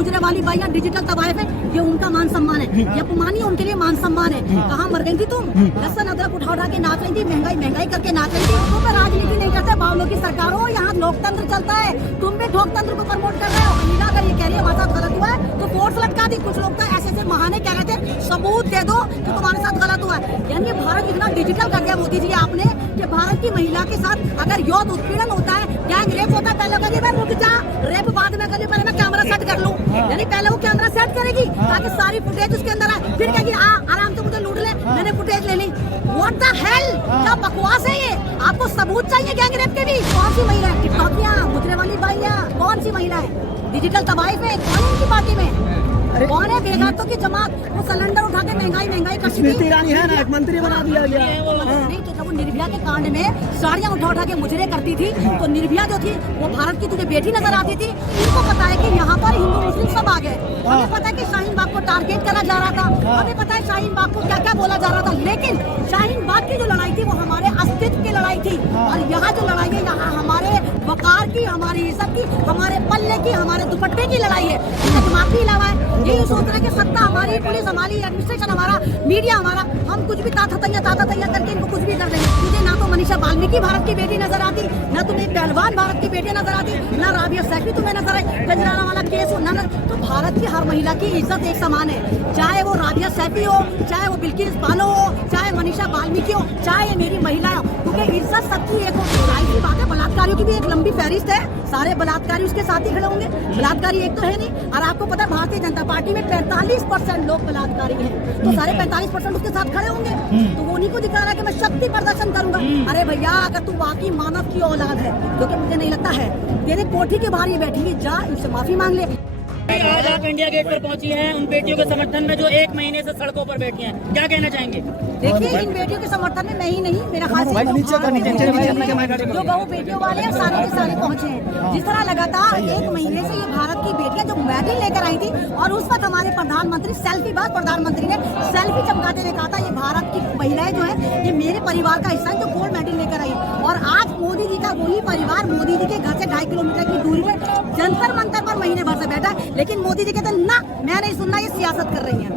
मुजरे वाली बाइयां डिजिटल तवायफ है, ये उनका मान सम्मान है, ये अपमानी उनके लिए मान सम्मान है। कहाँ मर गई थी तुम? लहसुन अदरक उठा उठा के नाच रही थी, महंगाई करके नाच रही थी। तुम पे राजनीति नहीं करते, बावलों की सरकार हो, यहाँ लोकतंत्र चलता है, तुम भी ठोकतंत्र को प्रमोट कर रहे हो। मीना अगर ये कह रही है हमारे साथ गलत हुआ है तो फोर्स लटका दी। कुछ लोग तो ऐसे बहाने कह रहे थे, सबूत दे दो कि तुम्हारे साथ गलत हुआ है। यानी भारत इतना डिजिटल कर दिया मोदी जी आपने कि भारत की महिला के साथ अगर यौन उत्पीड़न होता है, गैंग रेप होता है, पहले कहिए मैं रुक जा, रेप बाद में कहिए पहले मैं कैमरा सेट कर लूं। यानी पहले वो कैमरा सेट करेगी ताकि सारी फुटेज उसके अंदर आए, फिर कहेगी आराम से मुझे लूट ले, मैंने फुटेज ले ली। व्हाट द हेल, क्या बकवास है ये? आपको सबूत चाहिए गैंग रेप के भी? कौन सी महिला है? टिकटॉकियां, मुजरे वाली बाइयां, कौन सी महिला है? डिजिटल तबाही पे कौन है उनकी पार्टी में? कौन है बेगारतों की जमात? वो सिलेंडर उठा के महंगाई करती थी। ईरानी है ना, एक मंत्री बना दिया गया। नहीं तो जब वो निर्भया के कांड में साड़ियां उठा के मुजरे करती थी, तो निर्भया जो थी वो भारत की तुझे बेटी नजर आती थी। इनको पता है कि यहाँ पर हिंदू मुस्लिम सब आ गए। हमें पता है कि शाहीन बाग को टारगेट करा जा रहा था, हमें पता है शाहीन बाग को क्या क्या बोला जा रहा था, लेकिन शाहीन बाग की जो लड़ाई थी वो हमारे अस्तित्व की लड़ाई थी। और यहाँ जो लड़ाई है, यहाँ हमारे वकार की, हमारी इज्जत की, हमारे पल्ले की, हमारे दुपट्टे की लड़ाई है। इनका दिमाग भी लगा है, यही सोच रहे कि सत्ता हमारी, पुलिस हमारी, एडमिनिस्ट्रेशन हमारा, मीडिया हमारा, हम कुछ भी ताता तैया करके इनको कुछ भी कर देंगे। मुझे ना तो मनीषा वाल्मीकि भारत की बेटी नजर आती, ना तुम्हें पहलवान भारत की बेटी नजर आती, ना राबिया सैफी तुम्हें नजर आई, गजराना वाला केस हो ना। तो भारत की हर महिला की इज्जत एक समान है, चाहे वो राबिया सैफी हो, चाहे वो बिल्किस बानो हो, चाहे मनीषा वाल्मीकि हो, चाहे ये मेरी महिला हो, क्योंकि इज्जत सबकी एक हो। जाहिर सी बात है, बलात्कारियों की भी एक लंबी फहरिस्त है, सारे बलात्कारी उसके साथ ही खड़े होंगे। बलात्कारी एक तो है नहीं। और आपको पता है भारतीय जनता पार्टी में 45% लोग बलात्कारी हैं, तो सारे 45% उसके साथ खड़े होंगे। तो वो उन्हीं को दिखा रहा है कि मैं शक्ति प्रदर्शन करूंगा। अरे भैया, अगर तू वाकई मानव की औलाद है, जो कि मुझे नहीं लगता है, तेरे कोठी के बाहर ये बैठी है, जा इनसे माफी मांग ले। आज आप इंडिया गेट पर पहुंची हैं उन बेटियों के समर्थन में जो 1 महीने से सड़कों पर बैठी हैं, क्या कहना चाहेंगे? देखिए, इन बेटियों के समर्थन में मैं ही नहीं, मेरा खास जो बहु बेटियों वाले हैं सारे के सारे पहुंचे हैं। जिस तरह लगातार 1 महीने से ये भारत की बेटियां जो मेडल लेकर आई थी, और उस वक्त हमारे प्रधानमंत्री सेल्फीबाज प्रधानमंत्री ने सेल्फी चमकाते हुए कहा था ये भारत की महिलाएं जो है ये मेरे परिवार का हिस्सा है, जो गोल्ड मेडल लेकर आई। और आज मोदी जी का वही परिवार मोदी जी के घर से 2.5 किलोमीटर की दूरी पर जंतर मंतर पर महीने भर से बैठा है, लेकिन मोदी जी कहते हैं ना, मैं नहीं सुनना, ये सियासत कर रही है।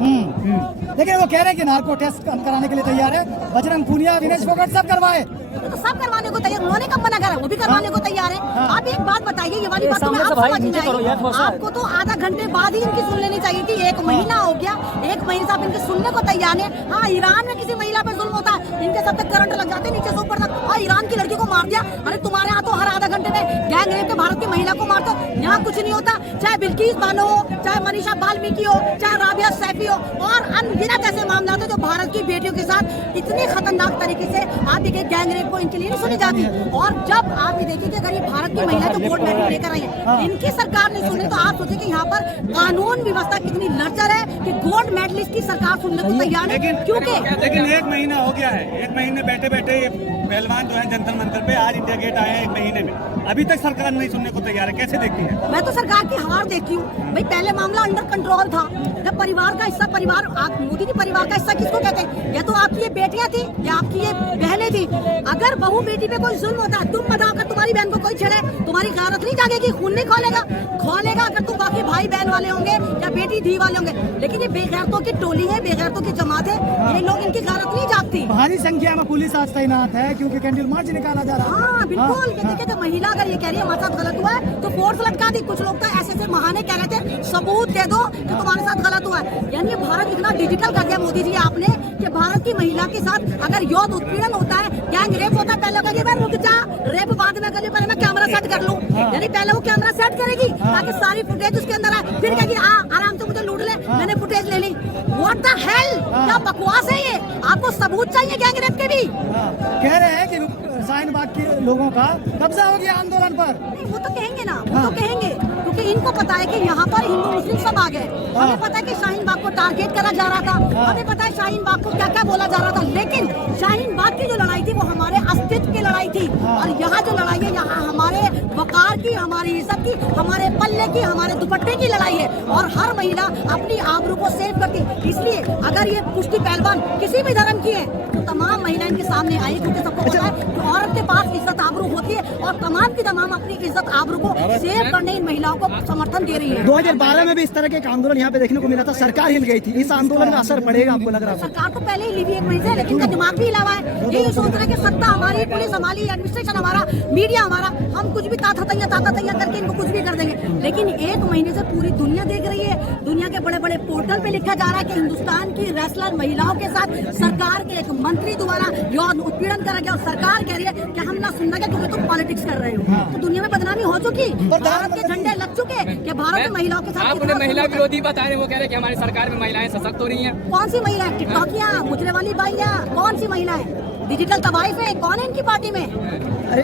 लेकिन वो कह रहे हैं कि नार्को टेस्ट कराने के लिए तैयार है, बजरंग पूनिया, विनेश फोगाट सब करवाए, तो सब करवाने को तैयार। उन्होंने कब मना करा? वो भी करवाने को तैयार है। आप एक बात बताइए, ये वाली बात तो आप समझ नहीं आई, आपको तो आधा घंटे बाद ही इनकी सुन लेनी चाहिए थी। 1 महीना हो गया, 1 महीने से आप इनके सुनने को तैयार है। हाँ, ईरान में किसी महिला पे जुल्म होता है, इनके सब तक करंट लग जाते नीचे से ऊपर तक। हाँ, ईरान की लड़की को मार दिया, अरे तुम्हारे यहाँ तो हर आधा घंटे में गैंग रेप के भारत की महिला को मारते हो, यहाँ कुछ नहीं होता। चाहे बिल्किस बानो हो, चाहे मनीषा वाल्मीकि हो, चाहे राबिया सैफी हो, और अनगिनत ऐसे मामला थे जो भारत की बेटियों के साथ इतने खतरनाक तरीके से आप देखिए गैंग रेप को इनके लिए नहीं सुनी जाती। और जब आप ये देखिए कि अगर ये भारत की महिला तो गोल्ड मेडल लेकर आई है, इनकी सरकार नहीं सुनी, तो आप सोचिए कि यहाँ पर कानून व्यवस्था कितनी लड़चर है कि गोल्ड मेडलिस्ट की सरकार सुनने को तैयार है। क्योंकि लेकिन 1 महीना हो गया है, 1 महीने बैठे बैठे पहलवान जो है जंतर मंतर पे आज इंडिया गेट आए हैं 1 महीने में, अभी तक सरकार नहीं सुनने को तैयार है। कैसे देखती है? मैं तो सरकार की हार देखती हूँ भाई। पहले मामला अंडर कंट्रोल था, जब परिवार का हिस्सा, परिवार मोदी जी परिवार का हिस्सा किसको कहते हैं? या तो आपकी ये बेटियां थी या आपकी ये बहनें थी। अगर बहू बेटी पे कोई जुल्म होता है, तुम बताओ, अगर तुम्हारी बहन को कोई छेड़े, तुम्हारी गारत नहीं जागेगी, खून नहीं खोलेगा अगर तुम बाकी भाई बहन वाले होंगे या बेटी धी वाले होंगे। लेकिन ये बेगैरतों की टोली है, बेगैरतों की जमात है, ये लोग इनकी गारत नहीं जागती। भारी संख्या में पुलिस आज तैनात है क्योंकि कैंडल मार्च निकाला जा रहा है। हाँ बिल्कुल, देखिए महिला अगर ये कह रही है हमारे साथ गलत हुआ है तो फोर्स लटका दी। कुछ लोग तो ऐसे बहाने कह रहे थे, सबूत दे दो कि तुम्हारे साथ गलत हुआ है। यानी भारत इतना डिजिटल कर दिया मोदी जी आपने कि भारत की महिला के साथ अगर यौन उत्पीड़न होता है, गैंग रेप होता है, पहले कहिए मैं रुक जा, रेप बाद में कहिए पहले मैं कैमरा सेट कर लूं। यानी पहले वो कैमरा सेट करेगी ताकि सारी फुटेज उसके अंदर आए, फिर कहेगी आराम से मुझे लूट ले, मैंने फुटेज ले ली। व्हाट द हेल, क्या बकवास है ये? आपको सबूत चाहिए गैंग रेप के भी? कह रहे हैं कि शाहीन बाग के लोगों का कब्जा हो गया आंदोलन पर। नहीं, वो तो कहेंगे ना, वो तो कहेंगे, क्योंकि इनको पता है कि यहाँ पर हिंदू मुस्लिम सब आ गए। हमें पता है कि शाहीन बाग को टारगेट करा जा रहा था, हमें पता है शाहीन बाग को क्या क्या बोला जा रहा था, लेकिन शाहीन बाग की जो लड़ाई थी वो हमारे अस्तित्व अस्तित्व की लड़ाई थी। और यहाँ जो लड़ाई है, यहाँ हमारे वकार की, हमारी इज्जत की, हमारे पल्ले की, हमारे दुपट्टे की लड़ाई है। और हर महिला अपनी आबरू को सेव करती है। इसलिए अगर ये कुश्ती पहलवान किसी भी धर्म की है तो तमाम महिलाएं इनके सामने आई, क्योंकि सबको पता है कि औरत के पास इज्जत आबरू होती है और तमाम की तमाम अपनी इज्जत आबरू को सेव करने इन महिलाओं को समर्थन दे रही है। 2012 में भी इस तरह के एक आंदोलन यहाँ पे देखने को मिला था, सरकार हिल गई थी। इस आंदोलन का असर पड़ेगा आपको लग रहा है? सरकार तो पहले ही ली हुई 1 महीने से, लेकिन का दिमाग भी हिला हुआ है। यही सोच रहे कि सत्ता हमारी, पुलिस हमारी, एडमिनिस्ट्रेशन हमारा, मीडिया हमारा, हम कुछ भी ताकतैया करके इनको कुछ भी कर देंगे। लेकिन 1 महीने से पूरी दुनिया देख रही है, दुनिया के बड़े बड़े पोर्टल पे लिखा जा रहा है कि हिंदुस्तान की रेसलर महिलाओं के साथ सरकार के एक मंत्री द्वारा यौन उत्पीड़न करा गया। और सरकार कह रही है कि हम ना सुनना क्या, क्योंकि तुम पॉलिटिक्स कर रहे हो। तो दुनिया में बदनामी हो चुकी, भारत के झंडे लग चुके कि भारत में महिलाओं के साथ। आप उन्हें महिला विरोधी बता रहे, वो कह रहे कि हमारी सरकार में महिलाएं सशक्त हो रही हैं। कौन सी महिला है? टिकटॉकिया, मुजरे वाली बाइया, कौन सी महिला है? डिजिटल तवाइफ है? कौन है इनकी पार्टी में?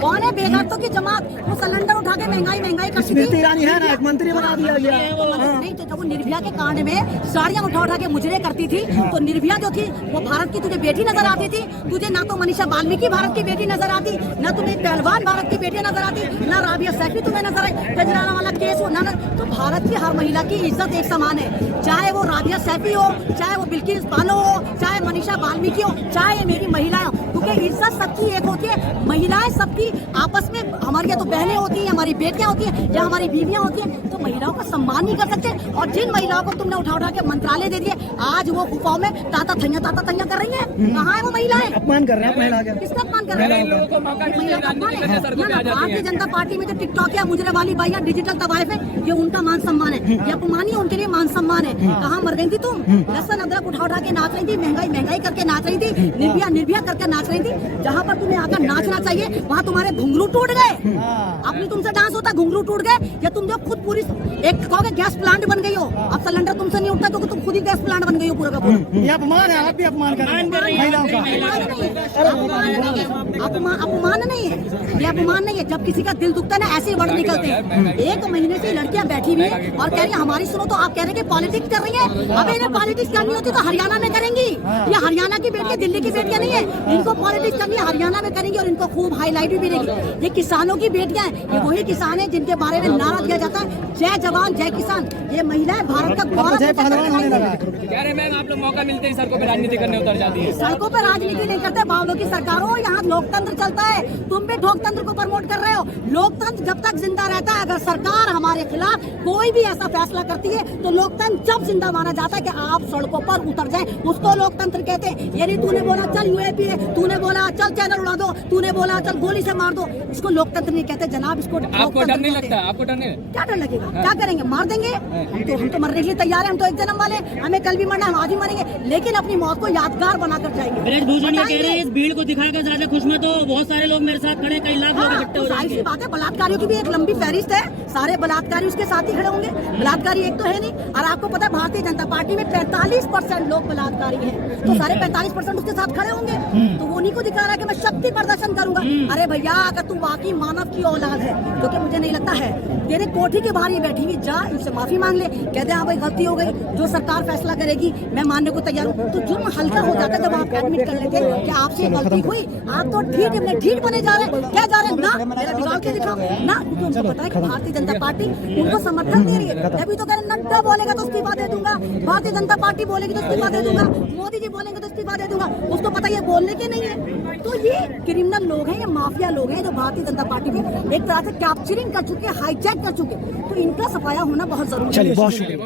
कौन है? बेगैरतों की जमात, वो सिलेंडर उठा के महंगाई करती थी। स्मृति ईरानी है ना, एक मंत्री बना दिया गया। नहीं तो जब वो निर्भया के कांड में साड़ियां उठा के मुजरे करती थी, तो निर्भया जो थी वो भारत की तुझे बेटी नजर आती थी। तुझे ना तो मनीषा बाल्मीकि भारत की बेटी नजर आती, ना तुम्हें पहलवान भारत की बेटी नजर आती, ना राबिया सैफी तुम्हें नजर आई। गजराना वाला केस हो ना, तो भारत की हर महिला की इज्जत एक समान है, चाहे वो राबिया सैफी हो, चाहे वो बिल्किस बानो हो, चाहे मनीषा बाल्मीकि हो, चाहे मेरी महिलाएं हो, क्योंकि इज्जत सबकी एक होती है। महिलाएं सबकी आपस में, हमारी या तो बहनें होती हैं, हमारी बेटियां होती हैं, या हमारी बीवियां होती हैं, तो महिलाओं का सम्मान नहीं कर सकते। और जिन महिलाओं को तुमने उठा के मंत्रालय दे दिए, आज वो गुफाओं में ताता थैया कर रही हैं। कहाँ है वो महिलाएं? अपमान कर रहे हैं महिला के। किसका अपमान कर रहे हैं? भारतीय जनता पार्टी में जो टिकटॉक या मुजरे वाली बाइया डिजिटल तवाइफ है, ये उनका मान सम्मान है, ये अपमान ही उनके लिए मान सम्मान है। कहाँ मर गई थी तुम? लहसुन अदरक उठा के नाच रही थी, महंगाई करके नाच रही थी, निर्भया करके नाच रही थी। जहाँ पर तुम्हें आकर नाचना चाहिए वहाँ तुम्हारे घुंघरू टूट गए। अपनी तुमसे डांस होता, घुंघरू टूट गए। या तुम जो खुद पूरी एक कहोगे गैस प्लांट बन गई हो, अब सिलेंडर तुमसे नहीं उठता क्योंकि तुम खुद ही गैस प्लांट बन गई हो पूरा का पूरा। ये अपमान है, आप भी अपमान कर रहे हैं महिलाओं का। अपमान नहीं है, ये अपमान नहीं है। जब किसी का दिल दुखता है ना, ऐसे वर्ड निकलते हैं। 1 महीने से लड़कियां बैठी हुई है और कह रही है हमारी सुनो, तो आप कह रहे हैं कि पॉलिटिक्स कर रही है। अब इन्हें पॉलिटिक्स करनी होती तो हरियाणा में करेंगी। ये हरियाणा की बेटियां, दिल्ली की बेटियां नहीं है। इनको पॉलिटिक्स करनी है, हरियाणा में करेंगी और इनको खूब हाईलाइट भी मिलेगी। ये किसानों की बेटियां हैं, ये वही किसान हैं जिनके बारे में नारा दिया जाता है, जय जवान जय किसान। ये महिलाएं भारत का गौरव जय पहलवान होने लगा। कह रहे मैम, आप लोग मौका मिलते ही सड़कों पर राजनीति करने उतर जाती है। सड़कों पर राजनीति नहीं करते, बावलों की सरकार हो, यहाँ लोकतंत्र चलता है। तुम भी लोकतंत्र को प्रमोट कर रहे हो। लोकतंत्र जब तक जिंदा रहता है, अगर सरकार हमारे खिलाफ कोई भी ऐसा फैसला करती है तो लोकतंत्र जब जिंदा माना जाता है कि आप सड़कों पर उतर जाए, उसको लोकतंत्र कहते हैं। यानी तूने बोला चल यूएपी है, तूने बोला चल चैनल उड़ा दो, तूने बोला चल गोली से मार दो, इसको लोकतंत्र नहीं कहते जनाब। इसको आपको डर नहीं लगता? आपको डर नहीं? क्या डर लगेगा? क्या करेंगे? मार देंगे। हम तो मरने के लिए तैयार हैं, हम तो एक जन्म वाले, हमें कल भी मरना है, आज ही मरेंगे, लेकिन अपनी मौत को यादगार बनाकर जाएंगे। ब्रजभूषण ये कह रहे हैं इस भीड़ को दिखाकर ज्यादा खुश मत हो, बहुत सारे लोग मेरे साथ खड़े, कई लाख लोग इकट्ठे हो जाहिर सी जाएंगे। बात है, बलात्कारियों की भी एक लंबी फहरिस्त है। सारे बलात्कारी उसके साथ ही खड़े होंगे, बलात्कारी एक तो है नहीं। और आपको पता है भारतीय जनता पार्टी में 45% लोग बलात्कारी हैं, तो सारे 45% उसके साथ खड़े होंगे। तो वो उन्हीं को दिखा रहा है कि मैं शक्ति प्रदर्शन करूंगा। अरे भैया, अगर तू वाकई मानव की औलाद है, जो कि मुझे नहीं लगता है, तेरे कोठी के बाहर ये बैठी हुई, जा इनसे माफी मांग ले, कहते हैं भाई गलती हो गई, जो सरकार फैसला करेगी मैं मानने को तैयार हूँ। तो जुर्म हल्का हो जाता है जब आप एडमिट कर लेते हैं कि आपसे गलती हुई। आप तो ठीक बने जा रहे हैं, क्या जा रहे हैं ना, मेरा बिगाड़ के दिखाओ ना, क्योंकि उनको पता है कि भारतीय जनता पार्टी उनको समर्थन दे रही है। अभी तो कह रहे नड्डा बोलेगा तो इस्तीफा दे दूंगा, भारतीय जनता पार्टी बोलेगी तो इस्तीफा दे दूंगा, मोदी जी बोलेंगे तो इस्तीफा दे दूंगा। उसको पता ये बोलने के नहीं है। तो ये क्रिमिनल लोग हैं, ये माफिया लोग हैं जो भारतीय जनता पार्टी में एक तरह से कैप्चरिंग कर चुके, हाईजैक कर चुके। तो इनका सफाया होना बहुत जरूरी है। चलिए, बहुत शुक्रिया।